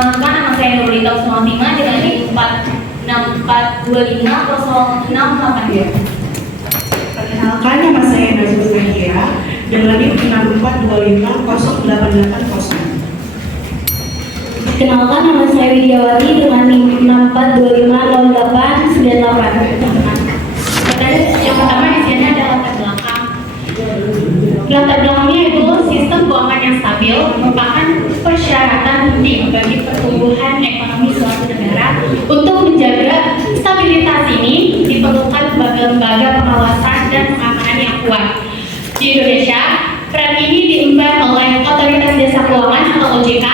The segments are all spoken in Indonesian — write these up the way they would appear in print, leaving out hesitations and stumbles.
Perkenalkan, nama saya Nurulita Usmatima dengan NIK 464250682. Perkenalkan, nama saya Nazul Zahira dengan NIK 642508880. Perkenalkan, nama saya Widiawati dengan NIK 642509898. Yang pertama di sini ada latar belakang. Latar belakangnya itu sistem keuangan yang stabil merupakan persyaratan penting bagi pertumbuhan ekonomi suatu negara. Untuk menjaga stabilitas ini diperlukan lembaga pengawasan dan pengamanan yang kuat. Di Indonesia, peran ini diemban oleh Otoritas Jasa Keuangan atau OJK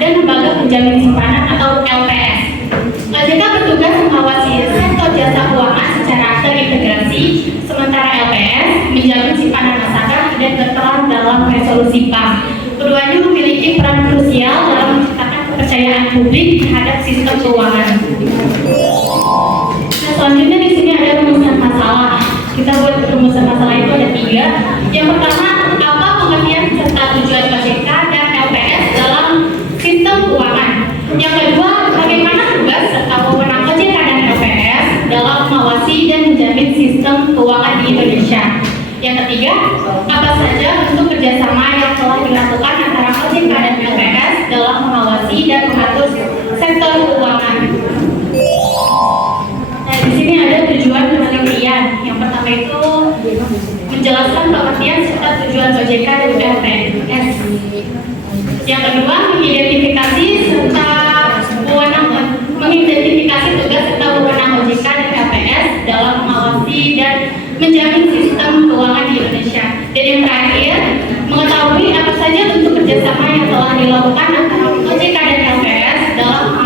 dan Lembaga Penjamin Simpanan atau LPS. OJK bertugas mengawasi sektor jasa keuangan secara terintegrasi, sementara LPS menjamin simpanan nasabah dan berperan dalam resolusi bank. Keduanya memiliki peran krusial dalam menciptakan kepercayaan publik terhadap sistem keuangan. Nah, selanjutnya di sini ada rumusan masalah. Kita buat rumusan masalah itu ada 3. Yang pertama, apa pengertian serta tujuan OJK dan LPS dalam sistem keuangan? Yang kedua, bagaimana tugas serta wewenang OJK dan LPS dalam mengawasi dan menjamin sistem keuangan di Indonesia? Yang ketiga, apa saja bentuk kerjasama yang telah dilakukan antara OJK dan LPS dalam mengawasi dan mengatur sektor keuangan? Nah, di sini ada tujuan penelitian. Yang pertama itu menjelaskan pengertian serta tujuan OJK dan LPS. Yang kedua, mengidentifikasi tugas serta wewenang OJK dan LPS dalam mengawasi dan menjamin sistem keuangan di Indonesia. Dan yang terakhir, mengetahui apa saja bentuk kerjasama yang telah dilakukan antara OJK dan LPS dalam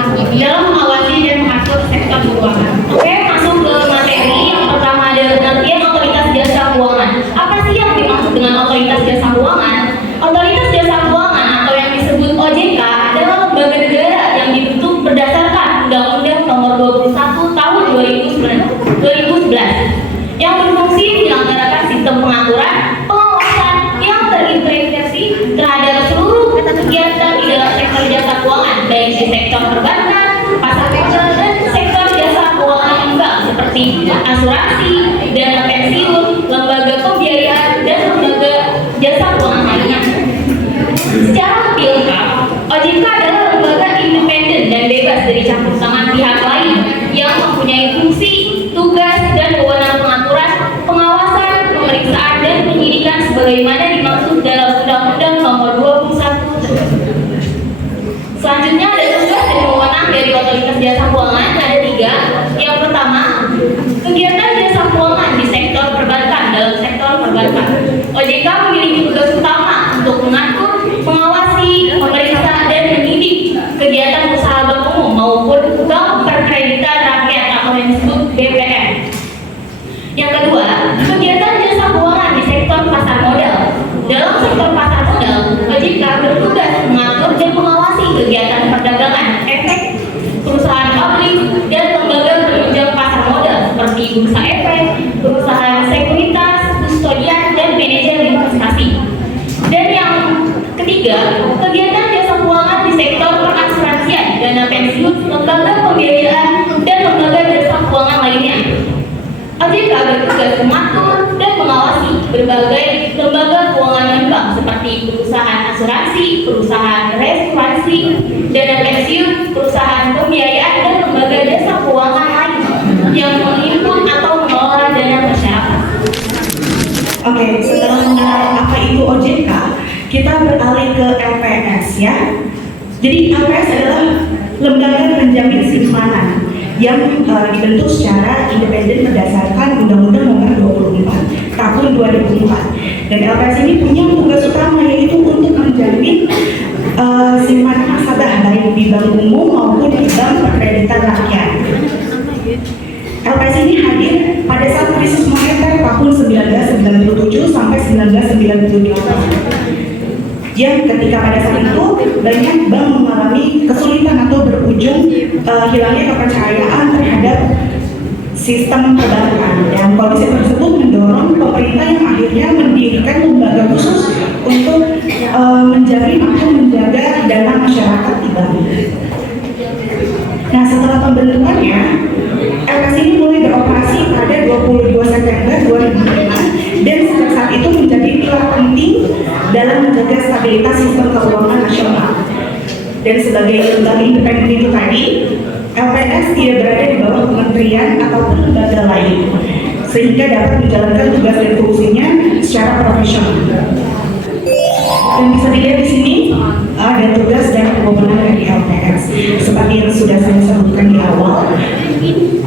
mengawasi dan mengatur sektor keuangan. Oke, masuk ke materi. Yang pertama ada pengertian Otoritas Jasa Keuangan. Apa sih yang dimaksud dengan Otoritas Jasa Keuangan? Otoritas Jasa Keuangan atau yang disebut OJK adalah lembaga negara yang dibentuk berdasarkan Undang-Undang Nomor 21 Tahun 2011 yang berfungsi menyelenggarakan sistem pengaturan pengawasan yang terintegrasi terhadap seluruh kegiatan di dalam sektor jasa keuangan, baik di sektor perbankan, pasar modal, dan sektor jasa keuangan yang bank seperti asuransi, dana pensiun, lembaga pembiayaan, dan lembaga jasa keuangan lainnya. Secara lebih lengkap, OJK adalah lembaga independen dan bebas dari campur tangan pihak lain yang mempunyai fungsi, tugas, dan wewenang pengaturan, pengawasan, pemeriksaan, dan penyidikan sebagaimana dimaksud dalam Undang-Undang Nomor 21. Selanjutnya ada tugas dan wewenang dari Otoritas Jasa Keuangan, ada 3. Yang pertama, kegiatan jasa keuangan di sektor perbankan. Dalam sektor perbankan, OJK memiliki tugas utama untuk mengatur, mengawasi, memeriksa, dan menyidik kegiatan usaha bank umum maupun bank perkreditan rakyat atau yang disebut BPR. Yang kedua, kegiatan jasa keuangan di sektor pasar modal. Dalam sektor pasar modal, OJK bertugas mengatur dan mengawasi kegiatan perdagangan efek, perusahaan publik, dan lembaga penunjang pasar modal seperti bursa efek, perusahaan sekuritas, kustodian, dan manajer investasi. Dan yang ketiga, kegiatan jasa keuangan di sektor perasuransian, dana pensiun, lembaga pembiayaan, dan lembaga jasa keuangan lainnya. OJK bertugas mengatur dan mengawasi berbagai lembaga keuangan non-bank seperti perusahaan asuransi, perusahaan restrukturisasi, dana pensiun, perusahaan pembiayaan, dan lembaga jasa keuangan lain yang menghimpun atau mengelola dana masyarakat. Oke, setelah mengenal apa itu OJK, kita beralih ke LPS ya. Jadi LPS adalah lembaga penjamin simpanan yang dibentuk secara independen berdasarkan Undang-Undang Nomor 24 Tahun 2004. Dan LPS ini punya tugas utama yaitu untuk menjamin simpanan nasabah baik di bank umum maupun di bank perkreditan rakyat. LPS ini hadir pada saat krisis moneter tahun 1997 sampai 1998. Yang ketika pada saat itu banyak bank mengalami kesulitan atau berujung hilangnya kepercayaan terhadap sistem perbankan, dan kondisi tersebut mendorong pemerintah yang akhirnya mendirikan lembaga khusus untuk menjamin atau menjaga dana masyarakat di bank. stabilitas sistem keuangan nasional. Dan sebagai lembaga independen itu tadi, LPS tidak berada di bawah kementerian ataupun lembaga lain, sehingga dapat menjalankan tugas dan fungsinya secara profesional. Dan bisa dilihat di sini ada tugas dan wewenang dari LPS. Seperti yang sudah saya sebutkan di awal,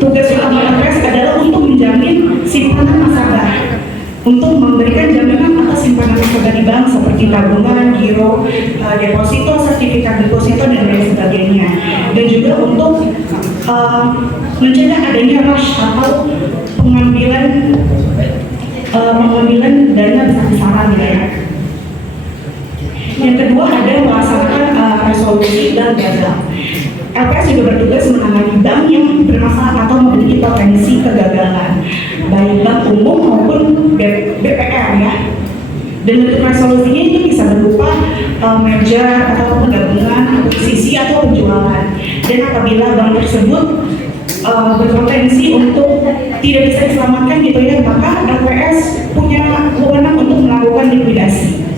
tugas utama LPS adalah untuk menjamin simpanan nasabah, untuk memberikan jaminan atas simpanan nasabah di bank seperti tabungan, giro, deposito, sertifikat deposito, dan lain sebagainya. Dan juga untuk mencegah adanya rush atau pengambilan dana besar-besaran ya. Yang kedua ada melaksanakan resolusi dan gagal. LPS juga bertugas menangani bank yang bermasalah atau memiliki potensi kegagalan, baik bank umum maupun BPR ya. Dan bentuk resolusinya ini bisa berupa merger atau penggabungan, akuisisi atau penjualan. Dan apabila bank tersebut berpotensi untuk tidak bisa diselamatkan gitu ya, maka LPS punya wewenang untuk melakukan likuidasi.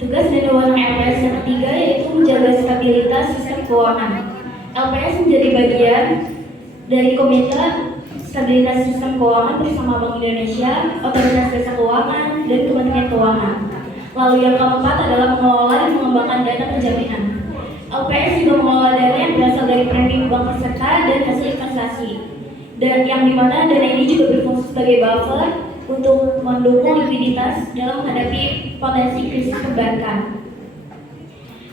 Tugas dan wewenang LPS yang ketiga yaitu menjaga stabilitas sistem keuangan. LPS menjadi bagian dari Komite Stabilitas Sistem Keuangan bersama Bank Indonesia, Otoritas Jasa Keuangan, dan Kementerian Keuangan. Lalu yang keempat adalah mengelola dan mengembangkan dana penjaminan. LPS juga mengelola dana yang berasal dari premi bank peserta dan hasil investasi. Dan yang dimana dana ini juga berfungsi sebagai buffer untuk mendukung likuiditas dalam menghadapi potensi krisis perbankan.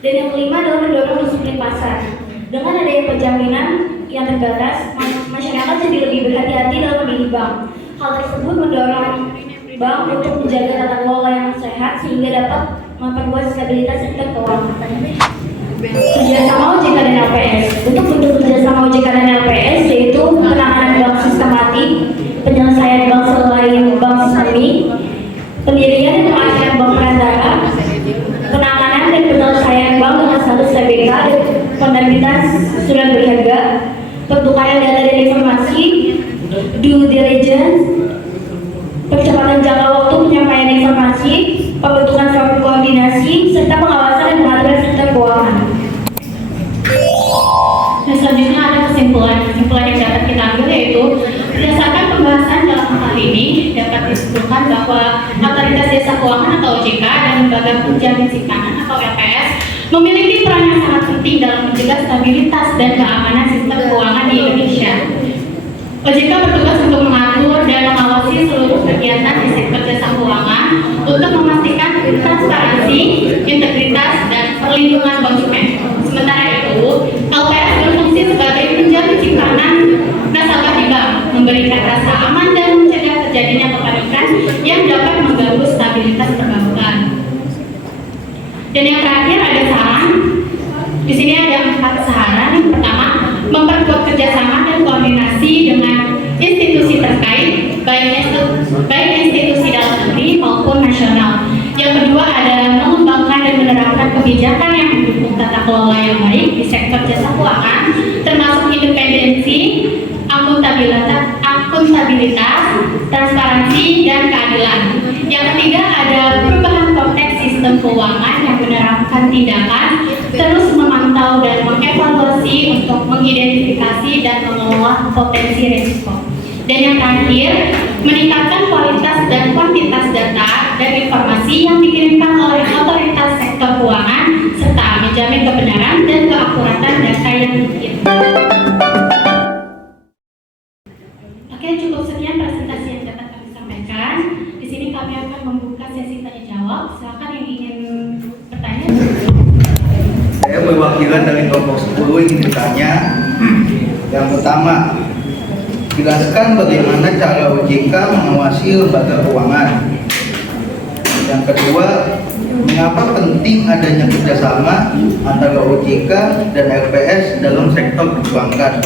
Dan yang kelima adalah mendorong disiplin pasar. Dengan adanya penjaminan yang terbatas, masyarakat jadi lebih berhati-hati dalam memilih bank. Hal tersebut mendorong bank untuk menjaga tata kelola yang sehat sehingga dapat memperluas stabilitas sektor keuangan. Kerjasama OJK dan LPS. Untuk bentuk kerjasama OJK dan LPS yaitu penanganan bank sistematik, penyelesaian bank selain bank sistemik, pendirian dan pengasihan bank perantara, penanganan dan penyelesaian bank dengan status TBK dan penerbitan surat berharga, pertukaran data dan informasi, due diligence, percepatan jangka waktu penyampaian informasi, pembentukan forum koordinasi, serta pengawasan dan pengaturan sektor keuangan. Dan selanjutnya ada kesimpulan yang dapat kita ambil yaitu berdasarkan pembahasan dalam hal ini dapat disimpulkan bahwa Otoritas Jasa Keuangan atau OJK dan Lembaga Penjamin Simpanan atau LPS memiliki peran yang sangat penting dalam menjaga stabilitas dan keamanan sistem keuangan di Indonesia. OJK bertugas untuk mengatur dan mengawasi seluruh kegiatan di sektor jasa keuangan untuk memastikan transparansi, integritas, dan perlindungan konsumen. Sementara itu, LPS berfungsi sebagai penjamin simpanan nasabah di bank, memberikan rasa aman dan mencegah terjadinya kepanikan yang dapat mengganggu stabilitas perbankan. Dan yang terakhir ada saran. Di sini ada 4 saran. Yang pertama, memperkuat kerjasama dan koordinasi dengan institusi terkait, baik institusi dalam negeri maupun nasional. Yang kedua adalah mengembangkan dan menerapkan kebijakan yang mendukung tata kelola yang baik di sektor jasa keuangan, termasuk independensi, akuntabilitas, transparansi, dan keadilan. Yang ketiga ada perubahan konteks sistem keuangan yang menerapkan tindakan, terus memantau dan mengevaluasi untuk mengidentifikasi dan mengelola potensi risiko. Dan yang terakhir, meningkatkan kualitas dan kuantitas data dan informasi yang dikirimkan oleh otoritas sektor keuangan, serta menjamin kebenaran dan keakuratan data yang dikirim. Oke, cukup sekian presentasi yang dapat kami sampaikan. Di sini kami akan membuka sesi tanya jawab. Silakan yang ingin bertanya. Saya perwakilan dari kelompok 10 ingin bertanya. Yang pertama, jelaskan bagaimana cara OJK mengawasi lembaga keuangan. Yang kedua, mengapa penting adanya kerjasama antara OJK dan LPS dalam sektor perbankan.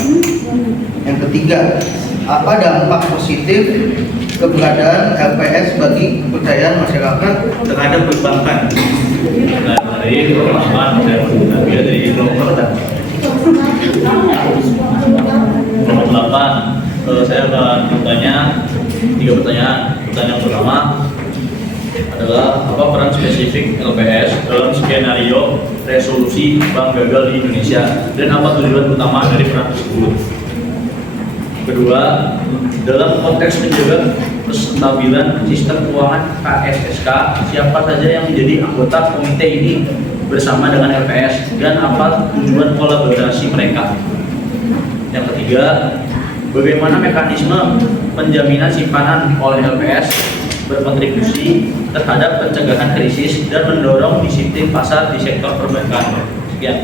Yang ketiga, apa dampak positif keberadaan LPS bagi kepercayaan masyarakat terhadap perbankan? Dari pertama dari kelompok 8 saya akan bertanya 3 pertanyaan. Pertanyaan pertama, adalah apa peran spesifik LPS dalam skenario resolusi bank gagal di Indonesia dan apa tujuan utama dari peran tersebut. Kedua, dalam konteks menjaga kestabilan sistem keuangan KSSK, siapa saja yang menjadi anggota komite ini bersama dengan LPS dan apa tujuan kolaborasi mereka. Yang ketiga, bagaimana mekanisme penjaminan simpanan oleh LPS berkontribusi terhadap pencegahan krisis dan mendorong disiplin pasar di sektor perbankan. Sekian.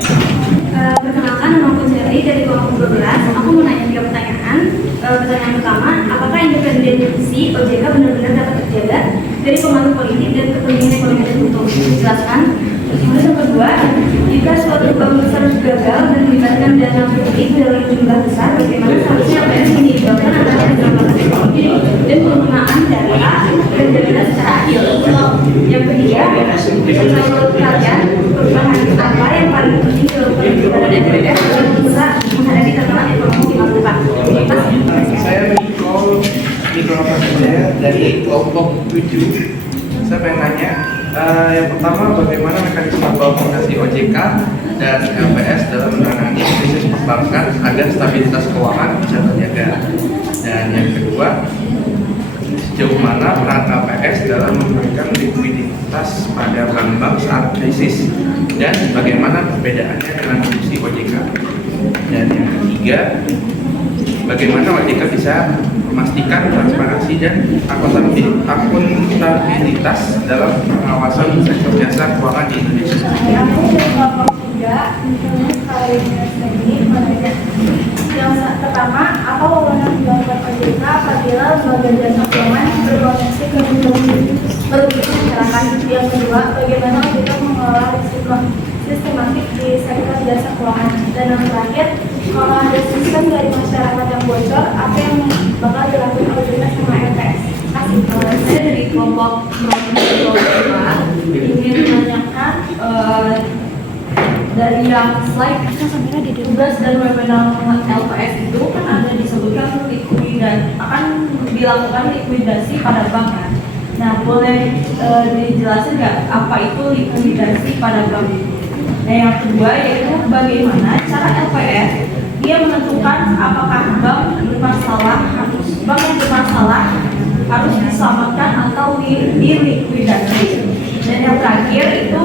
Perkenalkan, nama aku Jerry dari kelompok 12. Aku mau nanya 3 pertanyaan. Pertanyaan pertama, apakah independensi OJK benar-benar dapat terjaga dari pengaruh politik dan kepentingan ekonomi tertentu? Dijelaskan. Terus yang kedua, jika suatu bank besar gagal dan melibatkan dana publik dalam jumlah besar, bagaimana seharusnya LPS menyeimbangkan antara keselamatan ekonomi dan penggunaan data dan dana secara adil? Yang ketiga, menurut kalian perubahan apa yang paling penting dilakukan kepada LPS agar bisa menghadapi tantangan ekonomi di masa depan? Saya Niko saya dari kelompok 7. Saya pengen nanya, yang pertama bagaimana mekanisme kolaborasi OJK dan LPS dalam menangani krisis perbankan agar stabilitas keuangan bisa terjaga. Dan yang kedua, sejauh mana peran LPS dalam memberikan likuiditas pada bank-bank saat krisis dan bagaimana perbedaannya dengan fungsi OJK. Dan yang ketiga, bagaimana OJK bisa memastikan transparansi dan akuntabilitas dalam pengawasan sektor jasa keuangan di Indonesia. Yang pertama, apa wewenang dilakukan OJK apabila lembaga jasa keuangan berpotensi merugikan masyarakat? Yang kedua, bagaimana OJK mengelola risiko sistematik di sektor jasa keuangan? Dan yang terakhir, kalau ada sistem dari masyarakat yang bocor, apa yang bakal dilakukan OJK sama LPS? Saya dari kelompok 5 ingin menanyakan dari yang slide tugas dan wewenang LPS itu kan ada disebutkan akan dilakukan likuidasi pada bank kan. Nah, boleh dijelasin nggak apa itu likuidasi pada bank? Nah, yang kedua yaitu bagaimana cara LPS dia menentukan apakah bank yang bermasalah harus diselamatkan atau dilikuidasi. Dan yang terakhir itu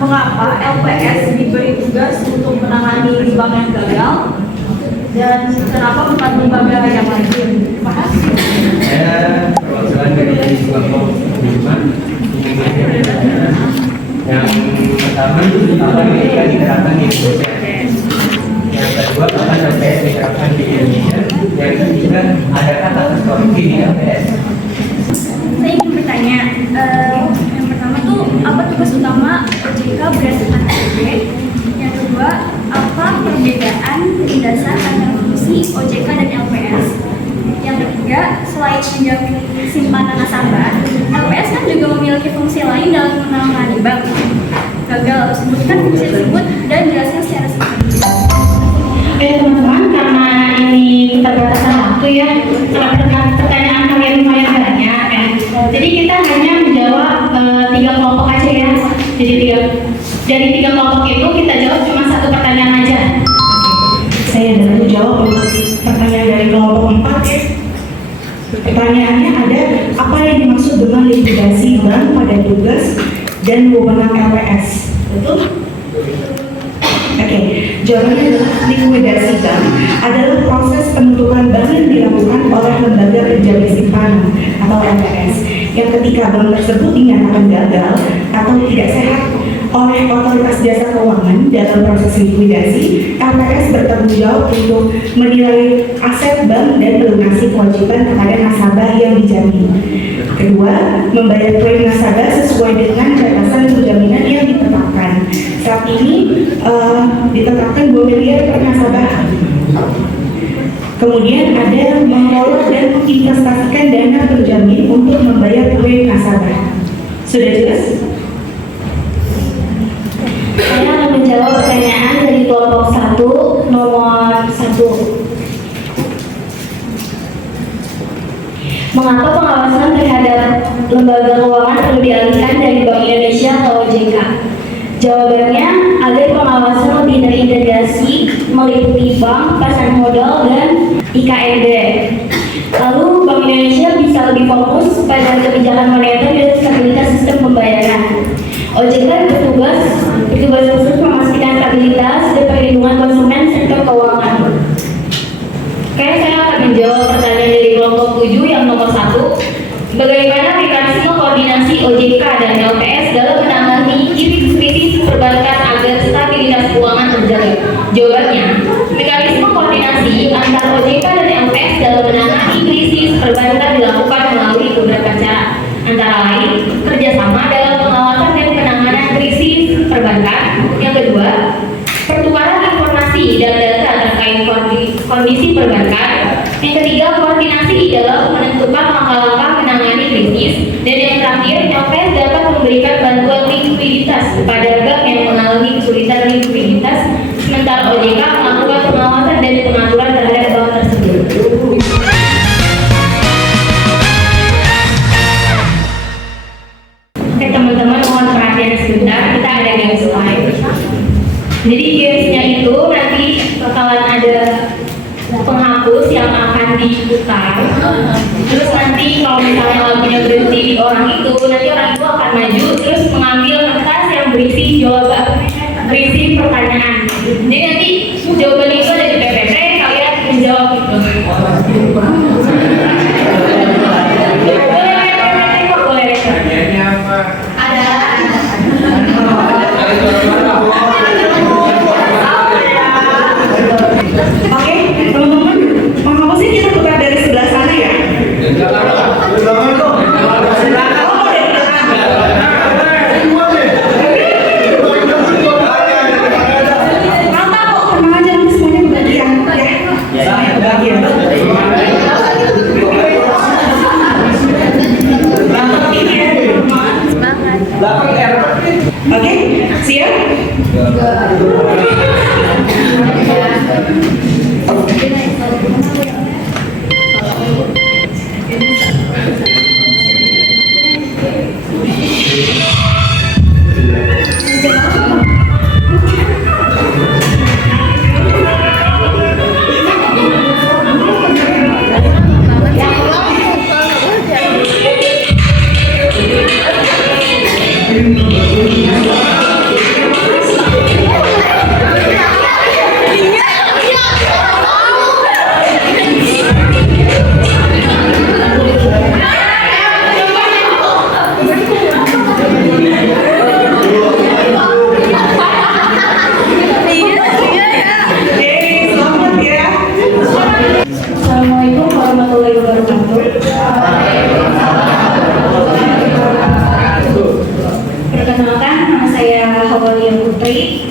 mengapa LPS diberi tugas untuk menangani bank yang gagal dan kenapa bukan lembaga yang lain? Terima kasih. Saya perwakilan dari kelompok 5. Yang pertama, kapan mereka diterapkan di Indonesia? Yang kedua, kapan LPS diterapkan di Indonesia? Yang ketiga, adakah kasus korupsi di LPS? Saya ingin bertanya, yang pertama tuh apa tugas utama OJK berdasarkan APB? Yang kedua, apa perbedaan mendasar antara fungsi OJK dan LPS? Yang ketiga, selain menjamin simpanan nasabah, LPS kan juga memiliki fungsi lain dalam menangani bank gagal. Sebutkan fungsi tersebut dan jelaskan secara singkat. Teman-teman, karena ini keterbatasan waktu ya, pertanyaan kalian lumayan banyak ya. Jadi kita hanya menjawab 3 kelompok aja ya. Jadi dari 3 kelompok itu kita jawab cuma 1 pertanyaan aja. Saya dulu jawab untuk pertanyaan dari kelompok 4 ya. Pertanyaannya ada, apa yang dimaksud dengan likuidasi bank pada tugas dan wewenang LPS? Betul? Oke, jawabannya adalah likuidasi bank adalah proses penutupan bank yang dilakukan oleh lembaga penjamin simpanan atau LPS yang ketika bank tersebut dinyatakan gagal atau tidak sehat oleh otoritas jasa keuangan dalam proses likuidasi, LPS bertanggung jawab untuk menilai aset bank dan melunasi kewajiban kepada nasabah yang dijamin. Kedua, membayar klaim nasabah sesuai dengan batasan penjaminan yang ditetapkan. Saat ini ditetapkan 2 miliar per nasabah. Kemudian ada mengelola dan menginvestasikan dana penjamin untuk membayar klaim nasabah. Sudah jelas? Saya akan menjawab pertanyaan dari kelompok 1 nomor 1. Mengapa pengawasan terhadap lembaga keuangan perlu dialihkan dari Bank Indonesia ke OJK? Jawabannya, agar pengawasan lebih terintegrasi meliputi bank, pasar modal, dan IKED. Lalu Bank Indonesia bisa lebih fokus pada kebijakan moneter dan stabilitas sistem pembayaran. OJK bertugas khusus memastikan stabilitas dan perlindungan konsumen sektor keuangan. Oke, saya akan menjawab pertanyaan dari kelompok 7 yang nomor 1. Bagaimana mekanisme koordinasi OJK dan LPS dalam menangani krisis perbankan agar stabilitas keuangan terjaga? Jawabannya, mekanisme koordinasi antara OJK dan LPS dalam menangani krisis perbankan dilakukan melalui beberapa cara, antara lain kerjasama dalam pengawasan dan penanganan krisis perbankan. Yang kedua, pertukaran informasi dan data terkait kondisi perbankan. Yang ketiga, koordinasi dalam menentukan langkah-langkah menangani krisis. Dan yang terakhir, LPS dapat memberikan bantuan likuiditas kepada bank yang mengalami kesulitan likuiditas, sementara OJK melakukan pengawasan dan pengaturan terhadap bank tersebut. Oke teman-teman, mohon perhatian sebentar, kita ada game slide. Jadi gamesnya itu nanti bakalan ada penghapus yang akan diputar. Terus nanti kalau misalnya lagunya berhenti di orang itu, nanti orang itu akan maju terus mengambil kertas yang berisi pertanyaan. Jadi nanti jawaban itu ada di PPT, kalian menjawab itu. Boleh. Pertanyaannya apa? Ada. Oke, teman-teman, penghapusnya kita putar dari sebelah sana ya. Rata kok, tenang aja, nanti semuanya kebagian ya. Kebagian. Oke, siap? Assalamualaikum warahmatullahi wabarakatuh. Perkenalkan, nama saya Hawalia Putri.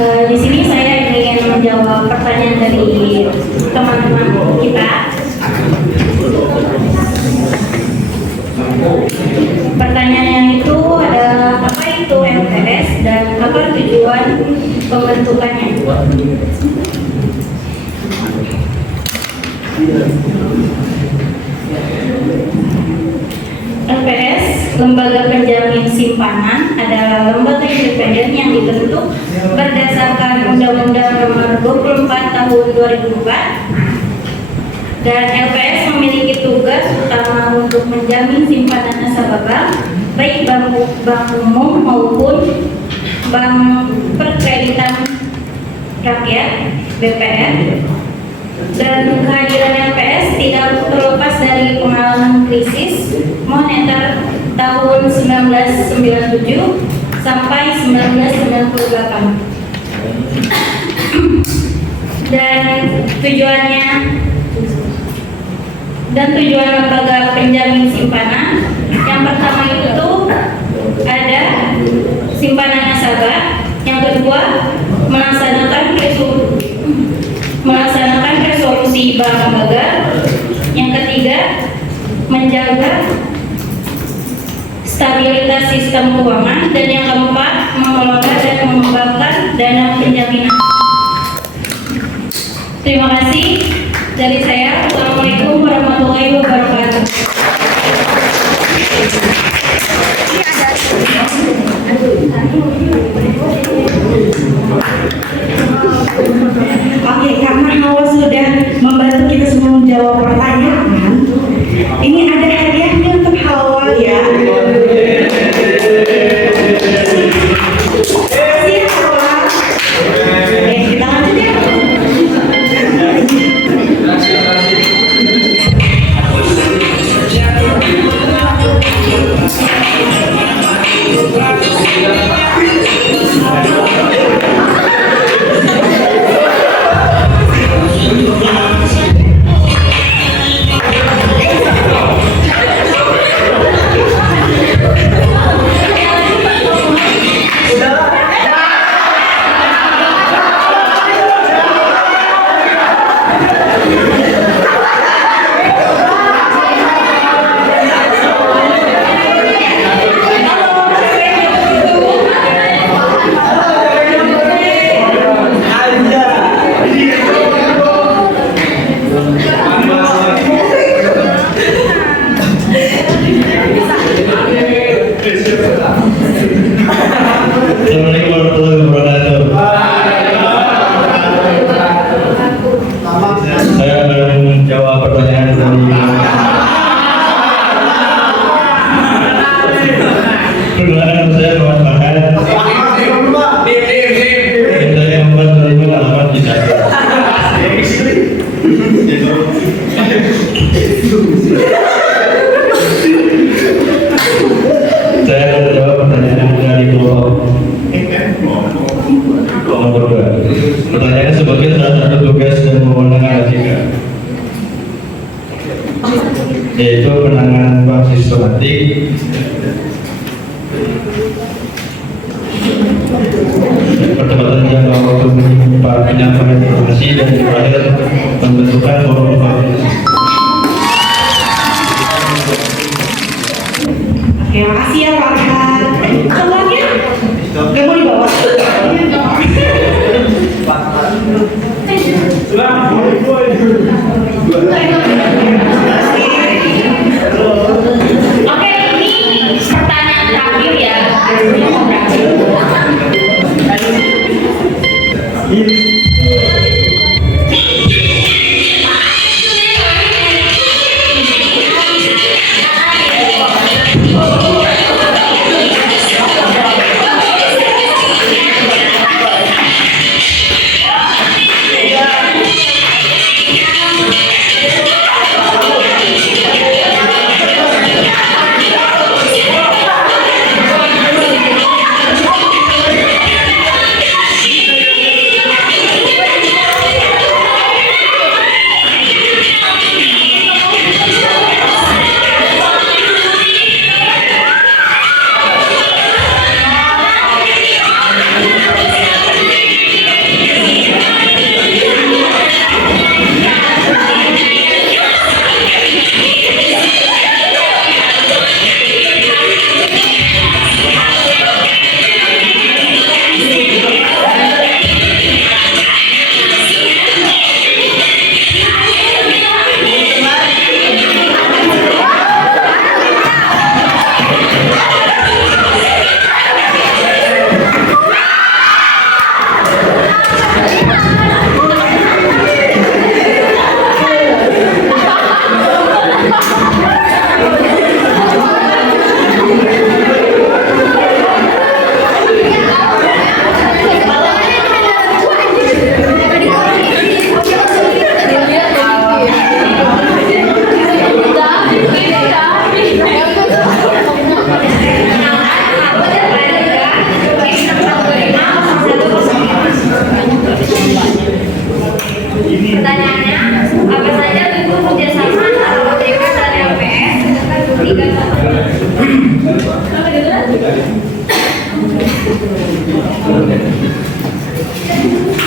Di sini saya ingin menjawab pertanyaan dari teman-teman kita. Pertanyaannya itu adalah apa itu LPS dan apa tujuan pembentukannya? LPS, Lembaga Penjamin Simpanan, adalah lembaga independen yang dibentuk berdasarkan Undang-Undang Nomor 24 Tahun 2004. Dan LPS memiliki tugas utama untuk menjamin simpanan nasabah bank, baik bank umum maupun bank perkreditan rakyat (BPR). Dan kehadiran LPS tidak terlepas dari pengalaman krisis moneter tahun 1997 sampai 1998. Dan tujuan lembaga penjamin simpanan yang pertama itu ada simpanan nasabah, yang kedua melaksanakan resolusi bank lembaga, yang ketiga menjaga stabilitas sistem keuangan, dan yang keempat mengelola dan mengembangkan dana penjaminan. Terima kasih. Dari saya, Assalamualaikum warahmatullahi wabarakatuh. Oke, karena Hawa sudah membantu kita semua menjawab pertanyaan, ini ada hadiahnya untuk Hawa ya. Makasih Hawa. Oke, kita lanjut ya. Assalamualaikum warahmatullahi wabarakatuh. Saya akan menjawab pertanyaan dari perkenalkan saya Muhammad Bahar. Saya membuat menerima alamat di sana. Saya akan menjawab pertanyaan dari kelompok nomor 2. Pertanyaannya sebagai salah satu tugas dan kewenangan OJK, yaitu penanganan bank sistematik, pertempatan jangka waktu penyampaian informasi, dan terakhir pembentukan forum koordinasi. Oke, makasih ya Pak Arhan. Contohnya, gak mau dibawa. Oke, ini pertanyaan terakhir ya.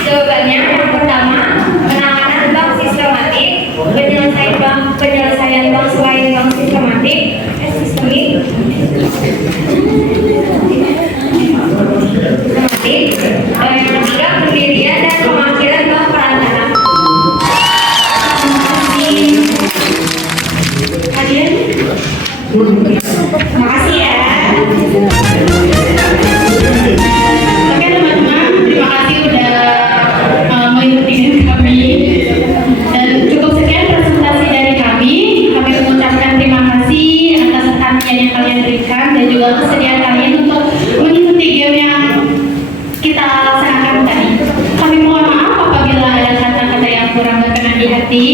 Jawabannya yang pertama, penanganan bank sistematik, penyelesaian bank selain bank sistemik, yang ketiga pendirian dan pemakaian bank perantara. Makasih ya. Oke teman-teman, terima kasih udah mengikuti kami. Dan cukup sekian presentasi dari kami. Kami mengucapkan terima kasih atas perhatian yang kalian berikan dan juga kesediaan kalian untuk mengikuti game yang kita laksanakan tadi. Kami mohon maaf apabila ada kata-kata yang kurang berkenan di hati.